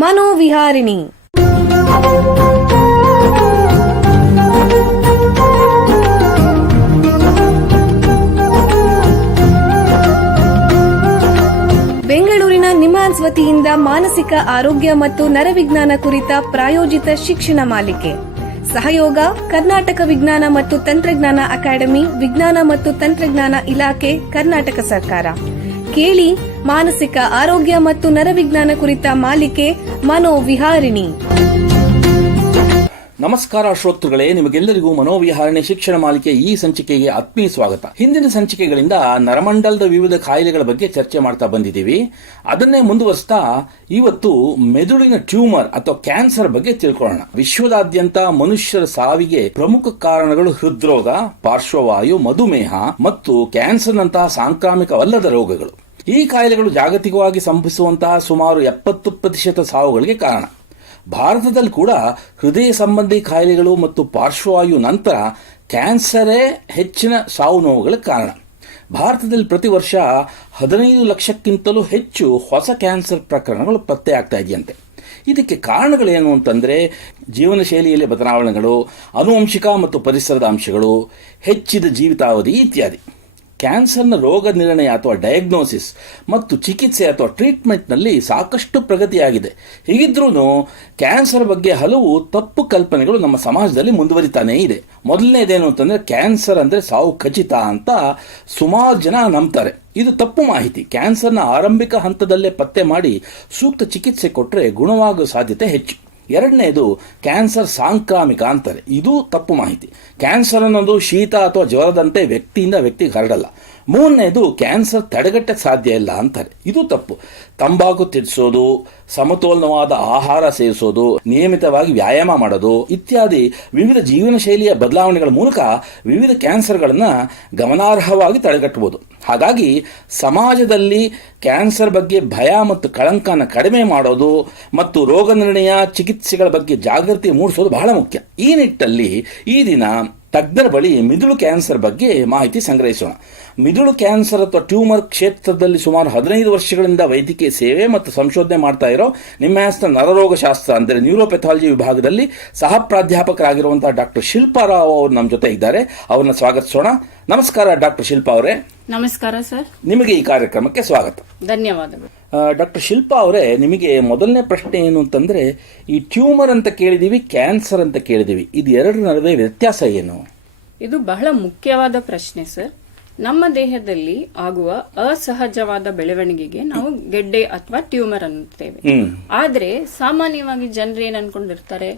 ಮನೋವಿಹಾರಿಣಿ. ಬೆಂಗಳೂರಿನ ನಿಮ್ಹಾನ್ಸ್ ವತಿಯಿಂದ ಮಾನಸಿಕ ಆರೋಗ್ಯ ಮತ್ತು ನರವಿಜ್ಞಾನ ಕುರಿತ ಪ್ರಾಯೋಜಿತ ಶಿಕ್ಷಣ ಮಾಲಿಕೆ. ಸಹಯೋಗ ಕರ್ನಾಟಕ ವಿಜ್ಞಾನ ಮತ್ತು ತಂತ್ರಜ್ಞಾನ ಅಕಾಡೆಮಿ, ವಿಜ್ಞಾನ ಮತ್ತು ತಂತ್ರಜ್ಞಾನ ಇಲಾಖೆ, ಕರ್ನಾಟಕ ಸರ್ಕಾರ. ಕೇಳಿ ಮಾನಸಿಕ ಆರೋಗ್ಯ ಮತ್ತು ನರವಿಜ್ಞಾನ ಕುರಿತ ಮಾಲಿಕೆ ಮನೋವಿಹಾರಿಣಿ. ನಮಸ್ಕಾರ ಶ್ರೋತೃಗಳೇ, ನಿಮಗೆಲ್ಲರಿಗೂ ಮನೋವಿಹಾರಣೆ ಶಿಕ್ಷಣ ಮಾಲಿಕೆ ಈ ಸಂಚಿಕೆಗೆ ಆತ್ಮೀಯ ಸ್ವಾಗತ. ಹಿಂದಿನ ಸಂಚಿಕೆಗಳಿಂದ ನರಮಂಡಲದ ವಿವಿಧ ಕಾಯಿಲೆಗಳ ಬಗ್ಗೆ ಚರ್ಚೆ ಮಾಡ್ತಾ ಬಂದಿದ್ದೀವಿ. ಅದನ್ನೇ ಮುಂದುವರಿಸ್ತಾ ಇವತ್ತು ಮೆದುಳಿನ ಟ್ಯೂಮರ್ ಅಥವಾ ಕ್ಯಾನ್ಸರ್ ಬಗ್ಗೆ ತಿಳ್ಕೊಳ್ಳೋಣ. ವಿಶ್ವದಾದ್ಯಂತ ಮನುಷ್ಯರ ಸಾವಿಗೆ ಪ್ರಮುಖ ಕಾರಣಗಳು ಹೃದ್ರೋಗ, ಪಾರ್ಶ್ವವಾಯು, ಮಧುಮೇಹ ಮತ್ತು ಕ್ಯಾನ್ಸರ್ನಂತಹ ಸಾಂಕ್ರಾಮಿಕವಲ್ಲದ ರೋಗಗಳು. ಈ ಕಾಯಿಲೆಗಳು ಜಾಗತಿಕವಾಗಿ ಸಂಭವಿಸುವಂತಹ ಸುಮಾರು 70% ಸಾವುಗಳಿಗೆ ಕಾರಣ. ಭಾರತದಲ್ಲಿ ಕೂಡ ಹೃದಯ ಸಂಬಂಧಿ ಕಾಯಿಲೆಗಳು ಮತ್ತು ಪಾರ್ಶ್ವವಾಯು ನಂತರ ಕ್ಯಾನ್ಸರೇ ಹೆಚ್ಚಿನ ಸಾವು ನೋವುಗಳ ಕಾರಣ. ಭಾರತದಲ್ಲಿ ಪ್ರತಿ ವರ್ಷ 15 ಲಕ್ಷಕ್ಕಿಂತಲೂ ಹೆಚ್ಚು ಹೊಸ ಕ್ಯಾನ್ಸರ್ ಪ್ರಕರಣಗಳು ಪತ್ತೆಯಾಗ್ತಾ ಇದೆಯಂತೆ. ಇದಕ್ಕೆ ಕಾರಣಗಳೇನು ಅಂತಂದರೆ ಜೀವನ ಶೈಲಿಯಲ್ಲಿ ಬದಲಾವಣೆಗಳು, ಆನುವಂಶಿಕ ಮತ್ತು ಪರಿಸರದ ಅಂಶಗಳು, ಹೆಚ್ಚಿದ ಜೀವಿತಾವಧಿ ಇತ್ಯಾದಿ. ಕ್ಯಾನ್ಸರ್ನ ರೋಗ ನಿರ್ಣಯ ಅಥವಾ ಡಯಾಗ್ನೋಸಿಸ್ ಮತ್ತು ಚಿಕಿತ್ಸೆ ಅಥವಾ ಟ್ರೀಟ್ಮೆಂಟ್ನಲ್ಲಿ ಸಾಕಷ್ಟು ಪ್ರಗತಿಯಾಗಿದೆ. ಹೀಗಿದ್ರೂ ಕ್ಯಾನ್ಸರ್ ಬಗ್ಗೆ ಹಲವು ತಪ್ಪು ಕಲ್ಪನೆಗಳು ನಮ್ಮ ಸಮಾಜದಲ್ಲಿ ಮುಂದುವರಿತಾನೇ ಇದೆ. ಮೊದಲನೇದೇನು ಅಂತಂದರೆ ಕ್ಯಾನ್ಸರ್ ಅಂದರೆ ಸಾವು ಖಚಿತ ಅಂತ ಸುಮಾರು ಜನ ನಂಬ್ತಾರೆ. ಇದು ತಪ್ಪು ಮಾಹಿತಿ. ಕ್ಯಾನ್ಸರ್ನ ಆರಂಭಿಕ ಹಂತದಲ್ಲೇ ಪತ್ತೆ ಮಾಡಿ ಸೂಕ್ತ ಚಿಕಿತ್ಸೆ ಕೊಟ್ಟರೆ ಗುಣವಾಗುವ ಸಾಧ್ಯತೆ ಹೆಚ್ಚು. ಎರಡನೇದು ಕ್ಯಾನ್ಸರ್ ಸಾಂಕ್ರಾಮಿಕ ಅಂತಾರೆ. ಇದು ತಪ್ಪು ಮಾಹಿತಿ. ಕ್ಯಾನ್ಸರ್ ಅನ್ನೋದು ಶೀತ ಅಥವಾ ಜ್ವರದಂತೆ ವ್ಯಕ್ತಿಯಿಂದ ವ್ಯಕ್ತಿಗೆ ಹರಡಲ್ಲ. ಮೂರನೇದು ಕ್ಯಾನ್ಸರ್ ತಡೆಗಟ್ಟಕ್ಕೆ ಸಾಧ್ಯ ಇಲ್ಲ ಅಂತಾರೆ. ಇದು ತಪ್ಪು. ತಂಬಾಕು ತ್ಯಜಿಸೋದು, ಸಮತೋಲನವಾದ ಆಹಾರ ಸೇವಿಸೋದು, ನಿಯಮಿತವಾಗಿ ವ್ಯಾಯಾಮ ಮಾಡೋದು ಇತ್ಯಾದಿ ವಿವಿಧ ಜೀವನ ಶೈಲಿಯ ಬದಲಾವಣೆಗಳ ಮೂಲಕ ವಿವಿಧ ಕ್ಯಾನ್ಸರ್ಗಳನ್ನು ಗಮನಾರ್ಹವಾಗಿ ತಡೆಗಟ್ಟಬಹುದು. ಹಾಗಾಗಿ ಸಮಾಜದಲ್ಲಿ ಕ್ಯಾನ್ಸರ್ ಬಗ್ಗೆ ಭಯ ಮತ್ತು ಕಳಂಕನ ಕಡಿಮೆ ಮಾಡೋದು ಮತ್ತು ರೋಗ ನಿರ್ಣಯ ಚಿಕಿತ್ಸೆಗಳ ಬಗ್ಗೆ ಜಾಗೃತಿ ಮೂಡಿಸೋದು ಬಹಳ ಮುಖ್ಯ. ಈ ನಿಟ್ಟಲ್ಲಿ ಈ ದಿನ ತಜ್ಞರ ಬಳಿ ಮಿದುಳು ಕ್ಯಾನ್ಸರ್ ಬಗ್ಗೆ ಮಾಹಿತಿ ಸಂಗ್ರಹಿಸೋಣ. ಮಿದುಳು ಕ್ಯಾನ್ಸರ್ ಅಥವಾ ಟ್ಯೂಮರ್ ಕ್ಷೇತ್ರದಲ್ಲಿ ಸುಮಾರು 15 ವರ್ಷಗಳಿಂದ ವೈದ್ಯಕೀಯ ಸೇವೆ ಮತ್ತು ಸಂಶೋಧನೆ ಮಾಡ್ತಾ ಇರೋ ನಿಮ್ಹಾನ್ಸ್ನ ನರರೋಗಶಾಸ್ತ್ರ ಅಂದರೆ ನ್ಯೂರೋಪೆಥಾಲಜಿ ವಿಭಾಗದಲ್ಲಿ ಸಹ ಪ್ರಾಧ್ಯಾಪಕರಾಗಿರುವಂತಹ ಡಾಕ್ಟರ್ ಶಿಲ್ಪಾ ರಾವ್ ಅವರು ನಮ್ಮ ಜೊತೆ ಇದ್ದಾರೆ. ಅವರನ್ನ ಸ್ವಾಗತಿಸೋಣ. ನಮಸ್ಕಾರ ಡಾಕ್ಟರ್ ಶಿಲ್ಪಾ ಅವರೇ. ನಮಸ್ಕಾರ ಸರ್. ನಿಮಗೆ ಈ ಕಾರ್ಯಕ್ರಮಕ್ಕೆ ಸ್ವಾಗತ. ಧನ್ಯವಾದಗಳು. ಡಾಕ್ಟರ್ ಶಿಲ್ಪಾ ಅವರೇ, ನಿಮಗೆ ಮೊದಲನೇ ಪ್ರಶ್ನೆ ಏನು ಅಂತಂದ್ರೆ, ಈ ಟ್ಯೂಮರ್ ಅಂತ ಕೇಳಿದೀವಿ, ಕ್ಯಾನ್ಸರ್ ಅಂತ ಕೇಳಿದೀವಿ, ಇದು ಎರಡರ ನಡುವೆ ವ್ಯತ್ಯಾಸ ಏನು? ಇದು ಬಹಳ ಮುಖ್ಯವಾದ ಪ್ರಶ್ನೆ ಸರ್. ನಮ್ಮ ದೇಹದಲ್ಲಿ ಆಗುವ ಅಸಹಜವಾದ ಬೆಳವಣಿಗೆಗೆ ನಾವು ಗೆಡ್ಡೆ ಅಥವಾ ಟ್ಯೂಮರ್ ಅನ್ನುತ್ತೇವೆ. ಆದ್ರೆ ಸಾಮಾನ್ಯವಾಗಿ ಜನರು ಏನ್ ಅನ್ಕೊಂಡಿರ್ತಾರೆ,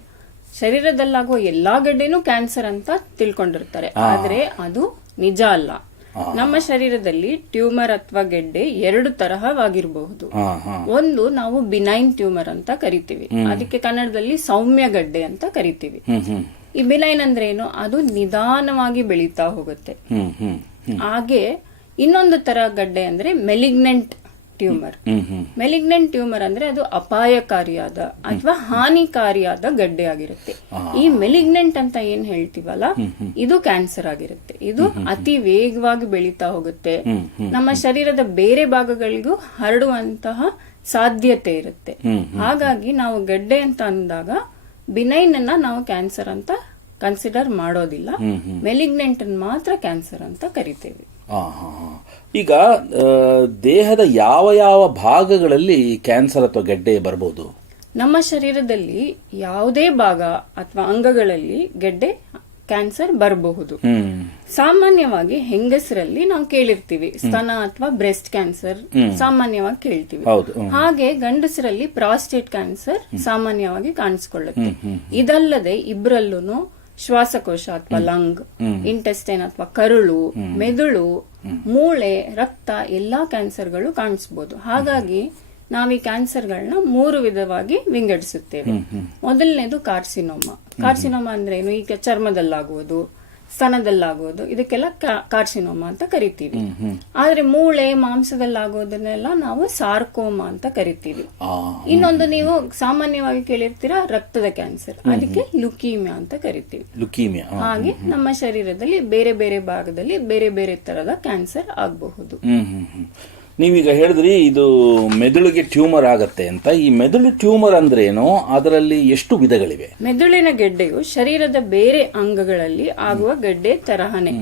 ಶರೀರದಲ್ಲಾಗುವ ಎಲ್ಲಾ ಗೆಡ್ಡೆನೂ ಕ್ಯಾನ್ಸರ್ ಅಂತ ತಿಳ್ಕೊಂಡಿರ್ತಾರೆ. ಆದ್ರೆ ಅದು ನಿಜ ಅಲ್ಲ. ನಮ್ಮ ಶರೀರದಲ್ಲಿ ಟ್ಯೂಮರ್ ಅಥವಾ ಗೆಡ್ಡೆ ಎರಡು ತರಹವಾಗಿರಬಹುದು. ಒಂದು ನಾವು ಬಿನೈನ್ ಟ್ಯೂಮರ್ ಅಂತ ಕರಿತೀವಿ, ಅದಕ್ಕೆ ಕನ್ನಡದಲ್ಲಿ ಸೌಮ್ಯ ಗಡ್ಡೆ ಅಂತ ಕರಿತೀವಿ. ಈ ಬಿನೈನ್ ಅಂದ್ರೆ ಏನು? ಅದು ನಿಧಾನವಾಗಿ ಬೆಳೀತಾ ಹೋಗುತ್ತೆ. ಹಾಗೆ ಇನ್ನೊಂದು ತರ ಗಡ್ಡೆ ಅಂದ್ರೆ ಮೆಲಿಗ್ನೆಂಟ್ ಟ್ಯೂಮರ್. ಮೆಲಿಗ್ನೆಂಟ್ ಟ್ಯೂಮರ್ ಅಂದ್ರೆ ಅದು ಅಪಾಯಕಾರಿಯಾದ ಅಥವಾ ಹಾನಿಕಾರಿಯಾದ ಗಡ್ಡೆ ಆಗಿರುತ್ತೆ. ಈ ಮೆಲಿಗ್ನೆಂಟ್ ಅಂತ ಏನ್ ಹೇಳ್ತೀವಲ್ಲ, ಇದು ಕ್ಯಾನ್ಸರ್ ಆಗಿರುತ್ತೆ. ಇದು ಅತಿ ವೇಗವಾಗಿ ಬೆಳೀತಾ ಹೋಗುತ್ತೆ. ನಮ್ಮ ಶರೀರದ ಬೇರೆ ಭಾಗಗಳಿಗೂ ಹರಡುವಂತಹ ಸಾಧ್ಯತೆ ಇರುತ್ತೆ. ಹಾಗಾಗಿ ನಾವು ಗಡ್ಡೆ ಅಂತ ಅಂದಾಗ ಬಿನೈನ್ ಅನ್ನ ನಾವು ಕ್ಯಾನ್ಸರ್ ಅಂತ ಕನ್ಸಿಡರ್ ಮಾಡೋದಿಲ್ಲ. ಮೆಲಿಗ್ನೆಂಟ್ ಮಾತ್ರ ಕ್ಯಾನ್ಸರ್ ಅಂತ ಕರಿತೇವೆ. ಈಗ ದೇಹದ ಯಾವ ಯಾವ ಭಾಗಗಳಲ್ಲಿ ಕ್ಯಾನ್ಸರ್ ಅಥವಾ ಗೆಡ್ಡೆ ಬರಬಹುದು? ನಮ್ಮ ಶರೀರದಲ್ಲಿ ಯಾವುದೇ ಭಾಗ ಅಥವಾ ಅಂಗಗಳಲ್ಲಿ ಗೆಡ್ಡೆ ಕ್ಯಾನ್ಸರ್ ಬರಬಹುದು. ಸಾಮಾನ್ಯವಾಗಿ ಹೆಂಗಸರಲ್ಲಿ ನಾವು ಕೇಳಿರ್ತೀವಿ ಸ್ತನ ಅಥವಾ ಬ್ರೆಸ್ಟ್ ಕ್ಯಾನ್ಸರ್ ಸಾಮಾನ್ಯವಾಗಿ ಕೇಳ್ತೀವಿ. ಹಾಗೆ ಗಂಡಸರಲ್ಲಿ ಪ್ರಾಸ್ಟೇಟ್ ಕ್ಯಾನ್ಸರ್ ಸಾಮಾನ್ಯವಾಗಿ ಕಾಣಿಸಿಕೊಳ್ಳುತ್ತೆ. ಇದಲ್ಲದೆ ಇಬ್ಬರಲ್ಲೂ ಶ್ವಾಸಕೋಶ ಅಥವಾ ಲಂಗ್, ಇಂಟೆಸ್ಟೈನ್ ಅಥವಾ ಕರುಳು, ಮೆದುಳು, ಮೂಳೆ, ರಕ್ತ ಎಲ್ಲಾ ಕ್ಯಾನ್ಸರ್ಗಳು ಕಾಣಿಸಬಹುದು. ಹಾಗಾಗಿ ನಾವು ಈ ಕ್ಯಾನ್ಸರ್ಗಳನ್ನ 3 ವಿಧವಾಗಿ ವಿಂಗಡಿಸುತ್ತೇವೆ. ಮೊದಲನೇದು ಕಾರ್ಸಿನೋಮಾ. ಕಾರ್ಸಿನೋಮಾ ಅಂದ್ರೆ ಏನು? ಈಗ ಚರ್ಮದಲ್ಲಾಗುವುದು, ಸ್ತನದಲ್ಲಾಗುವುದು, ಇದಕ್ಕೆಲ್ಲ ಕಾರ್ಸಿನೋಮಾ ಅಂತ ಕರಿತೀವಿ. ಆದ್ರೆ ಮೂಳೆ, ಮಾಂಸದಲ್ಲಾಗೋದನ್ನೆಲ್ಲ ನಾವು ಸಾರ್ಕೋಮಾ ಅಂತ ಕರಿತೀವಿ. ಇನ್ನೊಂದು ನೀವು ಸಾಮಾನ್ಯವಾಗಿ ಕೇಳಿರ್ತೀರಾ ರಕ್ತದ ಕ್ಯಾನ್ಸರ್, ಅದಕ್ಕೆ ಲುಕೀಮಿಯಾ ಅಂತ ಕರಿತೀವಿ. ಹಾಗೆ ನಮ್ಮ ಶರೀರದಲ್ಲಿ ಬೇರೆ ಬೇರೆ ಭಾಗದಲ್ಲಿ ಬೇರೆ ಬೇರೆ ತರದ ಕ್ಯಾನ್ಸರ್ ಆಗಬಹುದು. ನೀವೀಗ ಹೇಳಿದ್ರಿ ಇದು ಮೆದುಳಿಗೆ ಟ್ಯೂಮರ್ ಆಗತ್ತೆ ಅಂತ. ಈ ಮೆದುಳು ಟ್ಯೂಮರ್ ಅಂದ್ರೇನು, ಅದರಲ್ಲಿ ಎಷ್ಟು ವಿಧಗಳಿವೆ? ಮೆದುಳಿನ ಗೆಡ್ಡೆಯು ಶರೀರದ ಬೇರೆ ಅಂಗಗಳಲ್ಲಿ ಆಗುವ ಗೆಡ್ಡೆ ತರಹನೇ.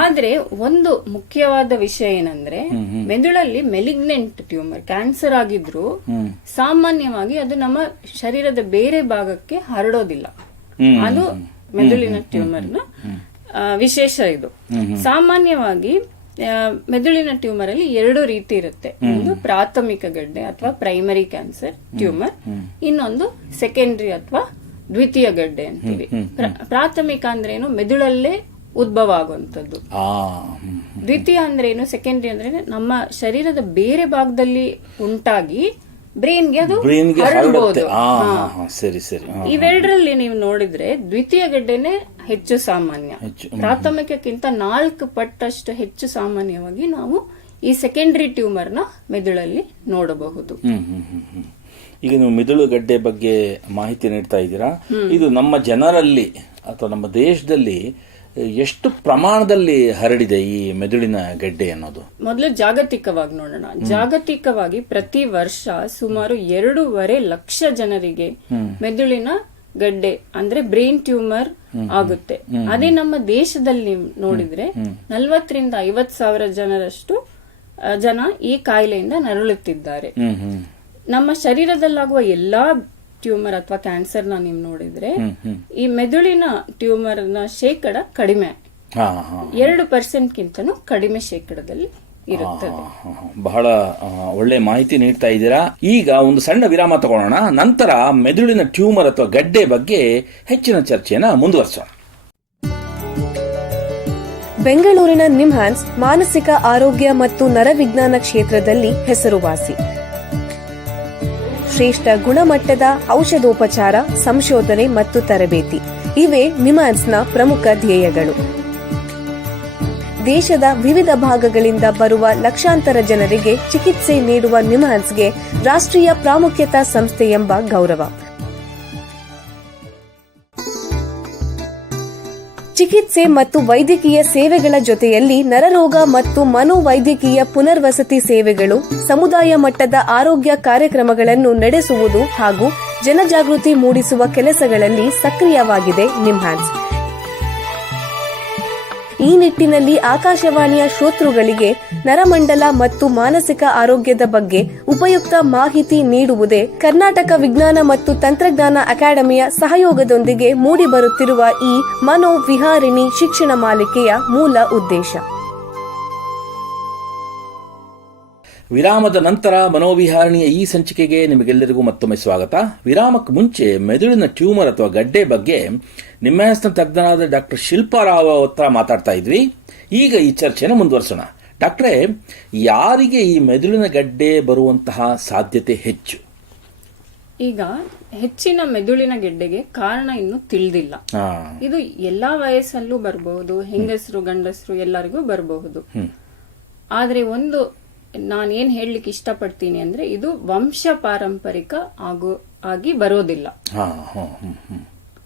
ಆದ್ರೆ ಒಂದು ಮುಖ್ಯವಾದ ವಿಷಯ ಏನಂದ್ರೆ, ಮೆದುಳಲ್ಲಿ ಮೆಲಿಗ್ನೆಂಟ್ ಟ್ಯೂಮರ್, ಕ್ಯಾನ್ಸರ್ ಆಗಿದ್ರು ಸಾಮಾನ್ಯವಾಗಿ ಅದು ನಮ್ಮ ಶರೀರದ ಬೇರೆ ಭಾಗಕ್ಕೆ ಹರಡೋದಿಲ್ಲ. ಅದು ಮೆದುಳಿನ ಟ್ಯೂಮರ್ನ ವಿಶೇಷ. ಇದು ಸಾಮಾನ್ಯವಾಗಿ ಮೆದುಳಿನ ಟ್ಯೂಮರ್ ಅಲ್ಲಿ 2 ರೀತಿ ಇರುತ್ತೆ. ಒಂದು ಪ್ರಾಥಮಿಕ ಗಡ್ಡೆ ಅಥವಾ ಪ್ರೈಮರಿ ಕ್ಯಾನ್ಸರ್ ಟ್ಯೂಮರ್, ಇನ್ನೊಂದು ಸೆಕೆಂಡರಿ ಅಥವಾ ದ್ವಿತೀಯ ಗಡ್ಡೆ ಅಂತೀವಿ. ಪ್ರಾಥಮಿಕ ಅಂದ್ರೆ ಏನು, ಮೆದುಳಲ್ಲೇ ಉದ್ಭವ ಆಗುವಂತದ್ದು. ದ್ವಿತೀಯ ಅಂದ್ರೆ ಏನು, ಸೆಕೆಂಡರಿ ಅಂದ್ರೆ ನಮ್ಮ ಶರೀರದ ಬೇರೆ ಭಾಗದಲ್ಲಿ ಉಂಟಾಗಿ ಬ್ರೈನ್ಗೆ ಅದು ಹರಡಬಹುದು. ಇವೆರಡರಲ್ಲಿ ನೀವು ನೋಡಿದ್ರೆ ದ್ವಿತೀಯ ಗಡ್ಡೆನೆ ಹೆಚ್ಚು ಸಾಮಾನ್ಯ. ಪ್ರಾಥಮಿಕಕ್ಕಿಂತ 4 ಪಟ್ಟಷ್ಟು ಹೆಚ್ಚು ಸಾಮಾನ್ಯವಾಗಿ ನಾವು ಈ ಸೆಕೆಂಡರಿ ಟ್ಯೂಮರ್ ನ ಮೆದುಳಲ್ಲಿ ನೋಡಬಹುದು. ಈಗ ನೀವು ಮೆದುಳು ಗಡ್ಡೆ ಬಗ್ಗೆ ಮಾಹಿತಿ ನೀಡ್ತಾ ಇದ್ದೀರಾ. ಇದು ನಮ್ಮ ಜನರಲ್ಲಿ ಅಥವಾ ನಮ್ಮ ದೇಶದಲ್ಲಿ ಎಷ್ಟು ಪ್ರಮಾಣದಲ್ಲಿ ಹರಡಿದೆ ಈ ಮೆದುಳಿನ ಗಡ್ಡೆ ಅನ್ನೋದು? ಮೊದಲು ಜಾಗತಿಕವಾಗಿ ನೋಡೋಣ. ಜಾಗತಿಕವಾಗಿ ಪ್ರತಿ ವರ್ಷ ಸುಮಾರು 2.5 ಲಕ್ಷ ಜನರಿಗೆ ಮೆದುಳಿನ ಗಡ್ಡೆ ಅಂದ್ರೆ ಬ್ರೈನ್ ಟ್ಯೂಮರ್ ಆಗುತ್ತೆ. ಅದೇ ನಮ್ಮ ದೇಶದಲ್ಲಿ ನೋಡಿದ್ರೆ 40,000 ರಿಂದ 50,000 ಜನರಷ್ಟು ಜನ ಈ ಕಾಯಿಲೆಯಿಂದ ನರಳುತ್ತಿದ್ದಾರೆ. ನಮ್ಮ ಶರೀರದಲ್ಲಾಗುವ ಎಲ್ಲಾ ಟ್ಯೂಮರ್ ಅಥವಾ ಕ್ಯಾನ್ಸರ್ ನ ನೀವು ನೋಡಿದ್ರೆ ಈ ಮೆದುಳಿನ ಟ್ಯೂಮರ್ ನ ಶೇಕಡ ಕಡಿಮೆ, 2% ಗಿಂತನೂ ಕಡಿಮೆ ಶೇಕಡದಲ್ಲಿ ಇರುತ್ತದೆ. ಬಹಳ ಒಳ್ಳೆ ಮಾಹಿತಿ ನೀಡ್ತಾ ಇದ್ದೀರಾ. ಈಗ ಒಂದು ಸಣ್ಣ ವಿರಾಮ ತಗೊಳ್ಳೋಣ. ನಂತರ ಮೆದುಳಿನ ಟ್ಯೂಮರ್ ಅಥವಾ ಗಡ್ಡೆ ಬಗ್ಗೆ ಹೆಚ್ಚಿನ ಚರ್ಚೆಯನ್ನು ಮುಂದುವರಿಸೋಣ. ಬೆಂಗಳೂರಿನ ನಿಮ್ಹಾನ್ಸ್ ಮಾನಸಿಕ ಆರೋಗ್ಯ ಮತ್ತು ನರವಿಜ್ಞಾನ ಕ್ಷೇತ್ರದಲ್ಲಿ ಹೆಸರುವಾಸಿ. ಶ್ರೇಷ್ಠ ಗುಣಮಟ್ಟದ ಔಷಧೋಪಚಾರ, ಸಂಶೋಧನೆ ಮತ್ತು ತರಬೇತಿ ಇವೇ ನಿಮ್ಹಾನ್ಸ್ನ ಪ್ರಮುಖ ಧ್ಯೇಯಗಳು. ದೇಶದ ವಿವಿಧ ಭಾಗಗಳಿಂದ ಬರುವ ಲಕ್ಷಾಂತರ ಜನರಿಗೆ ಚಿಕಿತ್ಸೆ ನೀಡುವ ನಿಮ್ಹಾನ್ಸ್ಗೆ ರಾಷ್ಟ್ರೀಯ ಪ್ರಾಮುಖ್ಯತಾ ಸಂಸ್ಥೆ ಎಂಬ ಗೌರವ. ಚಿಕಿತ್ಸೆ ಮತ್ತು ವೈದ್ಯಕೀಯ ಸೇವೆಗಳ ಜೊತೆಯಲ್ಲಿ ನರರೋಗ ಮತ್ತು ಮನೋವೈದ್ಯಕೀಯ ಪುನರ್ವಸತಿ ಸೇವೆಗಳು, ಸಮುದಾಯ ಮಟ್ಟದ ಆರೋಗ್ಯ ಕಾರ್ಯಕ್ರಮಗಳನ್ನು ನಡೆಸುವುದು ಹಾಗೂ ಜನಜಾಗೃತಿ ಮೂಡಿಸುವ ಕೆಲಸಗಳಲ್ಲಿ ಸಕ್ರಿಯವಾಗಿದೆ ನಿಮ್ಹಾನ್ಸ್. ಈ ನಿಟ್ಟಿನಲ್ಲಿ ಆಕಾಶವಾಣಿಯ ಶ್ರೋತೃಗಳಿಗೆ ನರಮಂಡಲ ಮತ್ತು ಮಾನಸಿಕ ಆರೋಗ್ಯದ ಬಗ್ಗೆ ಉಪಯುಕ್ತ ಮಾಹಿತಿ ನೀಡುವುದೇ ಕರ್ನಾಟಕ ವಿಜ್ಞಾನ ಮತ್ತು ತಂತ್ರಜ್ಞಾನ ಅಕಾಡೆಮಿಯ ಸಹಯೋಗದೊಂದಿಗೆ ಮೂಡಿಬರುತ್ತಿರುವ ಈ ಮನೋವಿಹಾರಿಣಿ ಶಿಕ್ಷಣ ಮಾಲಿಕೆಯ ಮೂಲ ಉದ್ದೇಶ. ವಿರಾಮದ ನಂತರ ಮನೋವಿಹಾರಣಿಯ ಈ ಸಂಚಿಕೆಗೆ ನಿಮಗೆಲ್ಲರಿಗೂ ಮತ್ತೊಮ್ಮೆ ಸ್ವಾಗತ. ವಿರಾಮಕ್ಕೆ ಮುಂಚೆ ಮೆದುಳಿನ ಟ್ಯೂಮರ್ ಅಥವಾ ಗಡ್ಡೆ ಬಗ್ಗೆ ನಿಮ್ಹಾನ್ಸ್ನ ತಜ್ಞರಾದ ಡಾಕ್ಟರ್ ಶಿಲ್ಪಾ ರಾವ್ ಹತ್ರ ಮಾತಾಡ್ತಾ ಇದ್ವಿ. ಈಗ ಈ ಚರ್ಚೆಯನ್ನು ಮುಂದುವರಿಸೋಣ. ಡಾಕ್ಟ್ರೇ, ಯಾರಿಗೆ ಈ ಮೆದುಳಿನ ಗಡ್ಡೆ ಬರುವಂತಹ ಸಾಧ್ಯತೆ ಹೆಚ್ಚು? ಈಗ ಹೆಚ್ಚಿನ ಮೆದುಳಿನ ಗೆಡ್ಡೆಗೆ ಕಾರಣ ಇನ್ನು ತಿಳಿದಿಲ್ಲ. ಇದು ಎಲ್ಲಾ ವಯಸ್ಸಲ್ಲೂ ಬರಬಹುದು, ಹೆಂಗಸರು ಗಂಡಸರು ಎಲ್ಲರಿಗೂ ಬರಬಹುದು. ಆದ್ರೆ ಒಂದು ನಾನೇನ್ ಹೇಳಲಿಕ್ಕೆ ಇಷ್ಟಪಡ್ತೀನಿ ಅಂದ್ರೆ, ಇದು ವಂಶ ಪಾರಂಪರಿಕ ಆಗಿ ಬರೋದಿಲ್ಲ.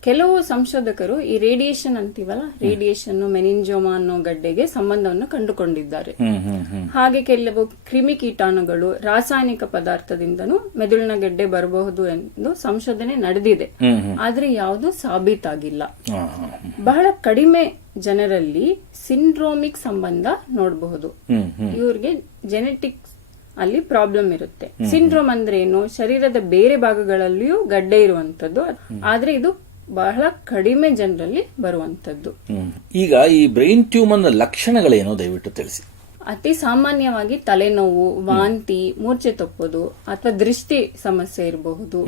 ಕೆಲವು ಸಂಶೋಧಕರು ಈ ರೇಡಿಯೇಷನ್ ಅಂತೀವಲ್ಲ, ರೇಡಿಯೇಷನ್ ಮೆನಿಂಜೋಮಾ ಅನ್ನೋ ಗಡ್ಡೆಗೆ ಸಂಬಂಧವನ್ನು ಕಂಡುಕೊಂಡಿದ್ದಾರೆ. ಹಾಗೆ ಕೆಲವು ಕ್ರಿಮಿ ಕೀಟಾಣುಗಳು, ರಾಸಾಯನಿಕ ಪದಾರ್ಥದಿಂದನೂ ಮೆದುಳಿನ ಗಡ್ಡೆ ಬರಬಹುದು ಎಂದು ಸಂಶೋಧನೆ ನಡೆದಿದೆ. ಆದ್ರೆ ಯಾವುದು ಸಾಬೀತಾಗಿಲ್ಲ. ಬಹಳ ಕಡಿಮೆ ಜನರಲ್ಲಿ ಸಿಂಡ್ರೋಮಿಕ್ ಸಂಬಂಧ ನೋಡಬಹುದು. ಇವ್ರಿಗೆ ಜೆನೆಟಿಕ್ಸ್ ಅಲ್ಲಿ ಪ್ರಾಬ್ಲಮ್ ಇರುತ್ತೆ. ಸಿಂಡ್ರೋಮ್ ಅಂದ್ರೆ ಏನು, ಶರೀರದ ಬೇರೆ ಭಾಗಗಳಲ್ಲಿಯೂ ಗಡ್ಡೆ ಇರುವಂತದ್ದು. ಆದ್ರೆ ಇದು ಬಹಳ ಕಡಿಮೆ ಜನರಲ್ಲಿ ಬರುವಂತದ್ದು. ಈಗ ಈ ಬ್ರೈನ್ ಟ್ಯೂಮರ್ ಲಕ್ಷಣಗಳೇನೋ ದಯವಿಟ್ಟು ತಿಳಿಸಿ. ಅತಿ ಸಾಮಾನ್ಯವಾಗಿ ತಲೆನೋವು, ವಾಂತಿ, ಮೂರ್ಛೆ ತಪ್ಪೋದು, ಅಥವಾ ದೃಷ್ಟಿ ಸಮಸ್ಯೆ ಇರಬಹುದು,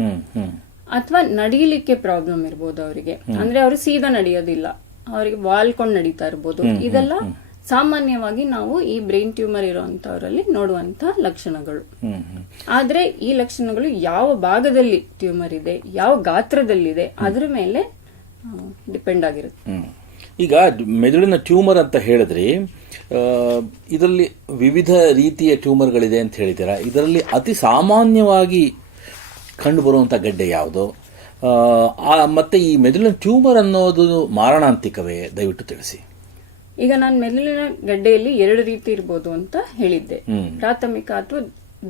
ಅಥವಾ ನಡಿಲಿಕ್ಕೆ ಪ್ರಾಬ್ಲಮ್ ಇರಬಹುದು. ಅವರಿಗೆ ಅಂದ್ರೆ ಅವರು ಸೀದಾ ನಡೆಯೋದಿಲ್ಲ, ಅವರಿಗೆ ವಾಲ್ಕೊಂಡು ನಡೀತಾ ಇರಬಹುದು. ಇದೆಲ್ಲ ಸಾಮಾನ್ಯವಾಗಿ ನಾವು ಈ ಬ್ರೈನ್ ಟ್ಯೂಮರ್ ಇರುವಂತವರಲ್ಲಿ ನೋಡುವಂತ ಲಕ್ಷಣಗಳು. ಆದ್ರೆ ಈ ಲಕ್ಷಣಗಳು ಯಾವ ಭಾಗದಲ್ಲಿ ಟ್ಯೂಮರ್ ಇದೆ, ಯಾವ ಗಾತ್ರದಲ್ಲಿದೆ, ಅದ್ರ ಮೇಲೆ ಡಿಪೆಂಡ್ ಆಗಿರುತ್ತೆ. ಈಗ ಮೆದುಳಿನ ಟ್ಯೂಮರ್ ಅಂತ ಹೇಳಿದ್ರಿ, ಇದರಲ್ಲಿ ವಿವಿಧ ರೀತಿಯ ಟ್ಯೂಮರ್ಗಳಿದೆ ಅಂತ ಹೇಳಿದ್ದೀರಾ. ಇದರಲ್ಲಿ ಅತಿ ಸಾಮಾನ್ಯವಾಗಿ ಕಂಡುಬರುವಂಥ ಗಡ್ಡೆ ಯಾವುದು? ಮತ್ತೆ ಈ ಮೆದುಳಿನ ಟ್ಯೂಮರ್ ಅನ್ನೋದು ಮಾರಣಾಂತಿಕವೇ? ದಯವಿಟ್ಟು ತಿಳಿಸಿ. ಈಗ ನಾನು ಮೆದುಳಿನ ಗಡ್ಡೆಯಲ್ಲಿ 2 ರೀತಿ ಇರ್ಬೋದು ಅಂತ ಹೇಳಿದ್ದೆ, ಪ್ರಾಥಮಿಕ ಅಥವಾ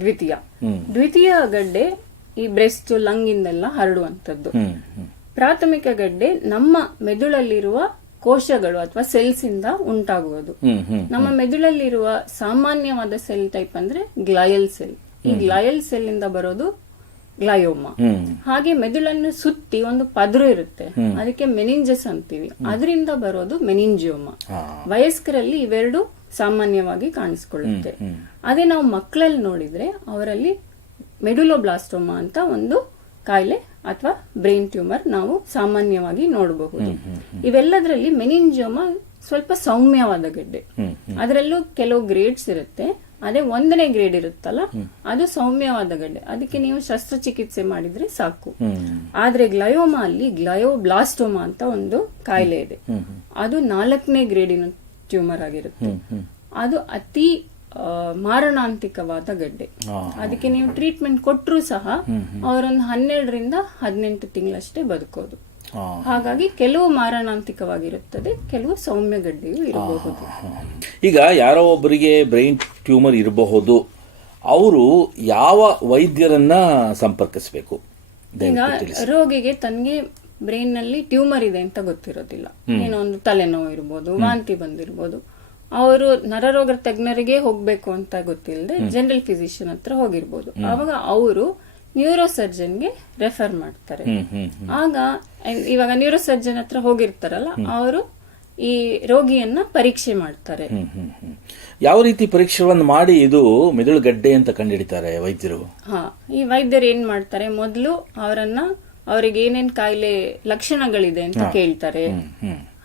ದ್ವಿತೀಯ. ದ್ವಿತೀಯ ಗಡ್ಡೆ ಈ ಬ್ರೆಸ್ಟ್, ಲಂಗ್ ಇಂದೆಲ್ಲ ಹರಡುವಂತದ್ದು. ಪ್ರಾಥಮಿಕ ಗಡ್ಡೆ ನಮ್ಮ ಮೆದುಳಲ್ಲಿರುವ ಕೋಶಗಳು ಅಥವಾ ಸೆಲ್ಸ್ ಇಂದ ಉಂಟಾಗುವುದು. ನಮ್ಮ ಮೆದುಳಲ್ಲಿರುವ ಸಾಮಾನ್ಯವಾದ ಸೆಲ್ ಟೈಪ್ ಅಂದ್ರೆ ಗ್ಲಯಲ್ ಸೆಲ್. ಈ ಗ್ಲಯಲ್ ಸೆಲ್ ಇಂದ ಬರೋದು ಗ್ಲಯೋಮಾ. ಹಾಗೆ ಮೆದುಳನ್ನು ಸುತ್ತಿ ಒಂದು ಪದರು ಇರುತ್ತೆ, ಅದಕ್ಕೆ ಮೆನಿಂಜಸ್ ಅಂತೀವಿ, ಅದರಿಂದ ಬರೋದು ಮೆನಿಂಜಿಯೋಮಾ. ವಯಸ್ಕರಲ್ಲಿ ಇವೆರಡು ಸಾಮಾನ್ಯವಾಗಿ ಕಾಣಿಸ್ಕೊಳ್ಳುತ್ತೆ. ಅದೇ ನಾವು ಮಕ್ಕಳಲ್ಲಿ ನೋಡಿದ್ರೆ ಅವರಲ್ಲಿ ಮೆಡುಲೋಬ್ಲಾಸ್ಟೋಮಾ ಅಂತ ಒಂದು ಕಾಯಿಲೆ ಅಥವಾ ಬ್ರೈನ್ ಟ್ಯೂಮರ್ ನಾವು ಸಾಮಾನ್ಯವಾಗಿ ನೋಡಬಹುದು. ಇವೆಲ್ಲದರಲ್ಲಿ ಮೆನಿಂಜಿಯೋಮಾ ಸ್ವಲ್ಪ ಸೌಮ್ಯವಾದ ಗಡ್ಡೆ, ಅದರಲ್ಲೂ ಕೆಲವು ಗ್ರೇಡ್ಸ್ ಇರುತ್ತೆ. ಅದೇ 1ನೇ ಗ್ರೇಡ್ ಇರುತ್ತಲ್ಲ, ಅದು ಸೌಮ್ಯವಾದ ಗಡ್ಡೆ, ಅದಕ್ಕೆ ನೀವು ಶಸ್ತ್ರಚಿಕಿತ್ಸೆ ಮಾಡಿದ್ರೆ ಸಾಕು. ಆದ್ರೆ ಗ್ಲಯೋಮಾ ಅಲ್ಲಿ ಗ್ಲಯೋಬ್ಲಾಸ್ಟೋಮಾ ಅಂತ ಒಂದು ಕಾಯಿಲೆ ಇದೆ, ಅದು 4ನೇ ಗ್ರೇಡಿನ ಟ್ಯೂಮರ್ ಆಗಿರುತ್ತೆ. ಅದು ಅತಿ ಮಾರಣಾಂತಿಕವಾದ ಗಡ್ಡೆ. ಅದಕ್ಕೆ ನೀವು ಟ್ರೀಟ್ಮೆಂಟ್ ಕೊಟ್ಟರು ಸಹ ಅವರೊಂದು 12ರಿಂದ 18 ತಿಂಗಳಷ್ಟೇ ಬದುಕೋದು. ಹಾಗಾಗಿ ಕೆಲವು ಮಾರಣಾಂತಿಕವಾಗಿರುತ್ತದೆ, ಕೆಲವು ಸೌಮ್ಯ ಗಡ್ಡೆಯೂ ಇರಬಹುದು. ಈಗ ಯಾರೋ ಒಬ್ಬರಿಗೆ ಬ್ರೈನ್ ಟ್ಯೂಮರ್ ಇರಬಹುದು, ಅವರು ಯಾವ ವೈದ್ಯರನ್ನ ಸಂಪರ್ಕಿಸಬೇಕು? ಈಗ ರೋಗಿಗೆ ತನ್ಗೆ ಬ್ರೈನ್ ನಲ್ಲಿ ಟ್ಯೂಮರ್ ಇದೆ ಅಂತ ಗೊತ್ತಿರೋದಿಲ್ಲ, ಏನೋ ಒಂದು ತಲೆನೋವು ಇರ್ಬೋದು, ವಾಂತಿ ಬಂದಿರ್ಬೋದು, ಅವರು ನರರೋಗ ತಜ್ಞರಿಗೆ ಹೋಗ್ಬೇಕು ಅಂತ ಗೊತ್ತಿಲ್ಲದೆ ಜನರಲ್ ಫಿಸಿಷಿಯನ್ ಹತ್ರ ಹೋಗಿರ್ಬೋದು. ಆವಾಗ ಅವರು ನ್ಯೂರೋಸರ್ಜನ್ಗೆ ರೆಫರ್ ಮಾಡ್ತಾರೆ. ಆಗ ಇವಾಗ ನ್ಯೂರೋಸರ್ಜನ್ ಹತ್ರ ಹೋಗಿರ್ತಾರಲ್ಲ, ಅವರು ಈ ರೋಗಿಯನ್ನ ಪರೀಕ್ಷೆ ಮಾಡ್ತಾರೆ. ಯಾವ ರೀತಿ ಪರೀಕ್ಷೆಯನ್ನು ಮಾಡಿ ಇದು ಮೆದುಳು ಗಡ್ಡೆ ಅಂತ ಕಂಡುಹಿಡಿತಾರೆ ವೈದ್ಯರು? ಈ ವೈದ್ಯರು ಏನ್ ಮಾಡ್ತಾರೆ, ಮೊದಲು ಅವರಿಗೆ ಏನೇನ್ ಕಾಯಿಲೆ ಲಕ್ಷಣಗಳಿದೆ ಅಂತ ಕೇಳ್ತಾರೆ.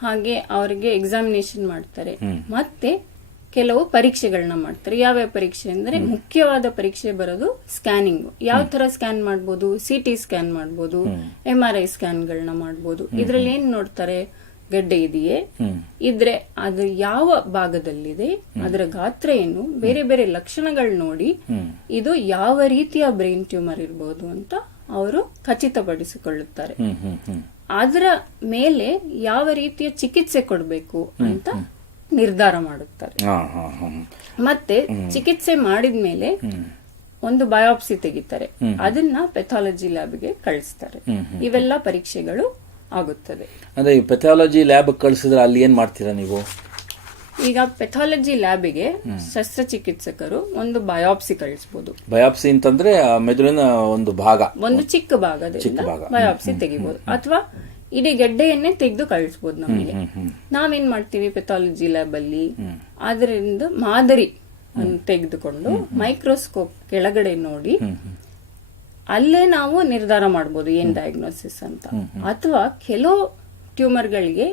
ಹಾಗೆ ಅವರಿಗೆ ಎಕ್ಸಾಮಿನೇಷನ್ ಮಾಡ್ತಾರೆ, ಮತ್ತೆ ಕೆಲವು ಪರೀಕ್ಷೆಗಳನ್ನ ಮಾಡ್ತಾರೆ. ಯಾವ್ಯಾವ ಪರೀಕ್ಷೆ ಅಂದ್ರೆ, ಮುಖ್ಯವಾದ ಪರೀಕ್ಷೆ ಬರೋದು ಸ್ಕ್ಯಾನಿಂಗ್. ಯಾವ ತರ ಸ್ಕ್ಯಾನ್ ಮಾಡ್ಬೋದು? CT ಸ್ಕ್ಯಾನ್ ಮಾಡ್ಬೋದು, MRI ಸ್ಕ್ಯಾನ್ಗಳನ್ನ ಮಾಡ್ಬೋದು. ಇದ್ರಲ್ಲಿ ಏನ್ ನೋಡ್ತಾರೆ, ಗಡ್ಡೆ ಇದೆಯೇ, ಇದ್ರೆ ಅದು ಯಾವ ಭಾಗದಲ್ಲಿದೆ, ಅದರ ಗಾತ್ರ ಏನು, ಬೇರೆ ಬೇರೆ ಲಕ್ಷಣಗಳು ನೋಡಿ ಇದು ಯಾವ ರೀತಿಯ ಬ್ರೈನ್ ಟ್ಯೂಮರ್ ಇರಬಹುದು ಅಂತ ಅವರು ಖಚಿತಪಡಿಸಿಕೊಳ್ಳುತ್ತಾರೆ. ಅದರ ಮೇಲೆ ಯಾವ ರೀತಿಯ ಚಿಕಿತ್ಸೆ ಕೊಡಬೇಕು ಅಂತ ನಿರ್ಧಾರ ಮಾಡುತ್ತಾರೆ. ಮತ್ತೆ ಚಿಕಿತ್ಸೆ ಮಾಡಿದ್ಮೇಲೆ ಒಂದು ಬಯಾಪ್ಸಿ ತೆಗಿತಾರೆ, ಅದನ್ನ ಪೆಥಾಲಜಿ ಲ್ಯಾಬ್ಗೆ ಕಳಿಸ್ತಾರೆ. ಇವೆಲ್ಲ ಪರೀಕ್ಷೆಗಳು ಆಗುತ್ತದೆ. ಅಂದ್ರೆ ಪೆಥಾಲಜಿ ಲ್ಯಾಬ್ ಕಳಿಸಿದ್ರೆ ಅಲ್ಲಿ ಏನ್ ಮಾಡ್ತೀರಾ ನೀವು? ಈಗ ಪೆಥಾಲಜಿ ಲ್ಯಾಬಿಗೆ ಶಸ್ತ್ರಚಿಕಿತ್ಸಕರು ಒಂದು ಬಯಾಪ್ಸಿ ಕಳಿಸಬಹುದು. ಬಯಾಪ್ಸಿ ಅಂತಂದ್ರೆ ಮೆದುಳಿನ ಒಂದು ಭಾಗ, ಒಂದು ಚಿಕ್ಕ ಭಾಗದಿಂದ ಬಯಾಪ್ಸಿ ತೆಗಿಬಹುದು, ಅಥವಾ ಇಡೀ ಗಡ್ಡೆಯನ್ನೇ ತೆಗೆದು ಕಳಿಸಬಹುದು ನಮಗೆ. ನಾವೇನ್ ಮಾಡ್ತೀವಿ ಪೆಥಾಲಜಿ ಲ್ಯಾಬ್ ಅಲ್ಲಿ, ಅದರಿಂದ ಮಾದರಿ ತೆಗೆದುಕೊಂಡು ಮೈಕ್ರೋಸ್ಕೋಪ್ ಕೆಳಗಡೆ ನೋಡಿ ಅಲ್ಲೇ ನಾವು ನಿರ್ಧಾರ ಮಾಡಬಹುದು ಏನ್ ಡಯಾಗ್ನೋಸಿಸ್ ಅಂತ. ಅಥವಾ ಕೆಲವು ಟ್ಯೂಮರ್ಗಳಿಗೆ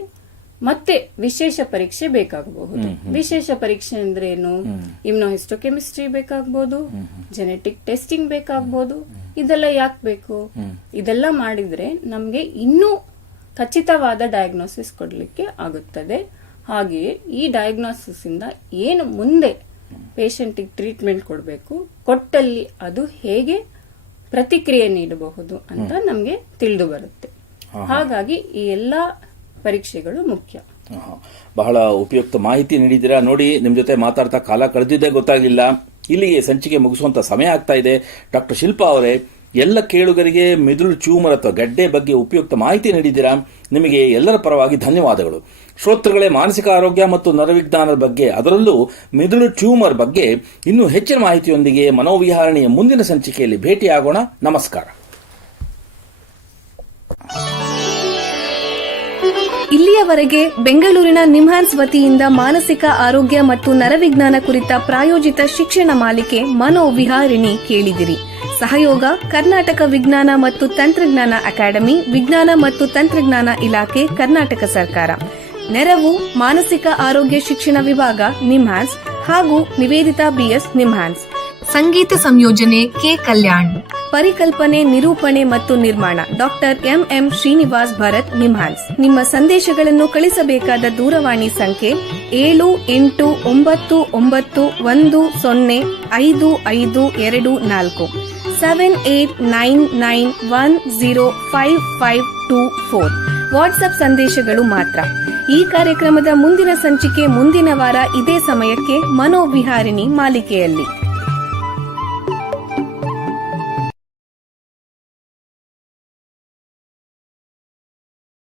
ಮತ್ತೆ ವಿಶೇಷ ಪರೀಕ್ಷೆ ಬೇಕಾಗಬಹುದು. ವಿಶೇಷ ಪರೀಕ್ಷೆ ಅಂದ್ರೆ ಏನು? ಇಮ್ಯುನೋಹಿಸ್ಟೋಕೆಮಿಸ್ಟ್ರಿ ಬೇಕಾಗಬಹುದು, ಜೆನೆಟಿಕ್ ಟೆಸ್ಟಿಂಗ್ ಬೇಕಾಗಬಹುದು. ಇದೆಲ್ಲ ಯಾಕೆ ಬೇಕು? ಇದೆಲ್ಲ ಮಾಡಿದ್ರೆ ನಮ್ಗೆ ಇನ್ನೂ ಖಚಿತವಾದ ಡಯಾಗ್ನೋಸಿಸ್ ಕೊಡ್ಲಿಕ್ಕೆ ಆಗುತ್ತದೆ. ಹಾಗೆಯೇ ಈ ಡಯಾಗ್ನೋಸಿಸ್ ಇಂದ ಏನು ಮುಂದೆ ಪೇಷಂಟಿಗೆ ಟ್ರೀಟ್ಮೆಂಟ್ ಕೊಡಬೇಕು, ಕೊಟ್ಟಲ್ಲಿ ಅದು ಹೇಗೆ ಪ್ರತಿಕ್ರಿಯೆ ನೀಡಬಹುದು ಅಂತ ನಮ್ಗೆ ತಿಳಿದು ಬರುತ್ತೆ. ಹಾಗಾಗಿ ಈ ಎಲ್ಲಾ ಪರೀಕ್ಷೆಗಳು ಮುಖ್ಯ. ಬಹಳ ಉಪಯುಕ್ತ ಮಾಹಿತಿ ನೀಡಿದ್ದೀರಾ. ನೋಡಿ, ನಿಮ್ ಜೊತೆ ಮಾತಾಡ್ತಾ ಕಾಲ ಕಳೆದಿದ್ದೇ ಗೊತ್ತಾಗಲಿಲ್ಲ. ಇಲ್ಲಿಗೆ ಸಂಚಿಕೆ ಮುಗಿಸುವಂತ ಸಮಯ ಆಗ್ತಾ ಇದೆ. ಡಾಕ್ಟರ್ ಶಿಲ್ಪಾ ಅವರೇ, ಎಲ್ಲ ಕೇಳುಗರಿಗೆ ಮೆದುಳು ಟ್ಯೂಮರ್ ಅಥವಾ ಗಡ್ಡೆ ಬಗ್ಗೆ ಉಪಯುಕ್ತ ಮಾಹಿತಿ ನೀಡಿದ್ದೀರಾ. ನಿಮಗೆ ಎಲ್ಲರ ಪರವಾಗಿ ಧನ್ಯವಾದಗಳು. ಶ್ರೋತೃಗಳೇ, ಮಾನಸಿಕ ಆರೋಗ್ಯ ಮತ್ತು ನರವಿಜ್ಞಾನದ ಬಗ್ಗೆ, ಅದರಲ್ಲೂ ಮೆದುಳು ಟ್ಯೂಮರ್ ಬಗ್ಗೆ ಇನ್ನೂ ಹೆಚ್ಚಿನ ಮಾಹಿತಿಯೊಂದಿಗೆ ಮನೋವಿಹಾರಣೆಯ ಮುಂದಿನ ಸಂಚಿಕೆಯಲ್ಲಿ ಭೇಟಿಯಾಗೋಣ. ನಮಸ್ಕಾರ. ಇಲ್ಲಿಯವರೆಗೆ ಬೆಂಗಳೂರಿನ ನಿಮ್ಹಾನ್ಸ್ ವತಿಯಿಂದ ಮಾನಸಿಕ ಆರೋಗ್ಯ ಮತ್ತು ನರವಿಜ್ಞಾನ ಕುರಿತ ಪ್ರಾಯೋಜಿತ ಶಿಕ್ಷಣ ಮಾಲಿಕೆ ಮನೋವಿಹಾರಿಣಿ ಕೇಳಿದಿರಿ. ಸಹಯೋಗ ಕರ್ನಾಟಕ ವಿಜ್ಞಾನ ಮತ್ತು ತಂತ್ರಜ್ಞಾನ ಅಕಾಡೆಮಿ, ವಿಜ್ಞಾನ ಮತ್ತು ತಂತ್ರಜ್ಞಾನ ಇಲಾಖೆ, ಕರ್ನಾಟಕ ಸರ್ಕಾರ. ನೆರವು ಮಾನಸಿಕ ಆರೋಗ್ಯ ಶಿಕ್ಷಣ ವಿಭಾಗ, ನಿಮ್ಹಾನ್ಸ್ ಹಾಗೂ ನಿವೇದಿತಾ BS, ನಿಮ್ಹಾನ್ಸ್. ಸಂಗೀತ ಸಂಯೋಜನೆ ಕೆ ಕಲ್ಯಾಣ್. ಪರಿಕಲ್ಪನೆ, ನಿರೂಪಣೆ ಮತ್ತು ನಿರ್ಮಾಣ ಡಾಕ್ಟರ್ MM ಶ್ರೀನಿವಾಸ್ ಭರತ್, ನಿಮ್ಹಾನ್ಸ್. ನಿಮ್ಮ ಸಂದೇಶಗಳನ್ನು ಕಳಿಸಬೇಕಾದ ದೂರವಾಣಿ ಸಂಖ್ಯೆ 7891105524 7899105524. ವಾಟ್ಸ್ಆಪ್ ಸಂದೇಶಗಳು ಮಾತ್ರ. ಈ ಕಾರ್ಯಕ್ರಮದ ಮುಂದಿನ ಸಂಚಿಕೆ ಮುಂದಿನ ವಾರ ಇದೇ ಸಮಯಕ್ಕೆ ಮನೋವಿಹಾರಿಣಿ ಮಾಲಿಕೆಯಲ್ಲಿ.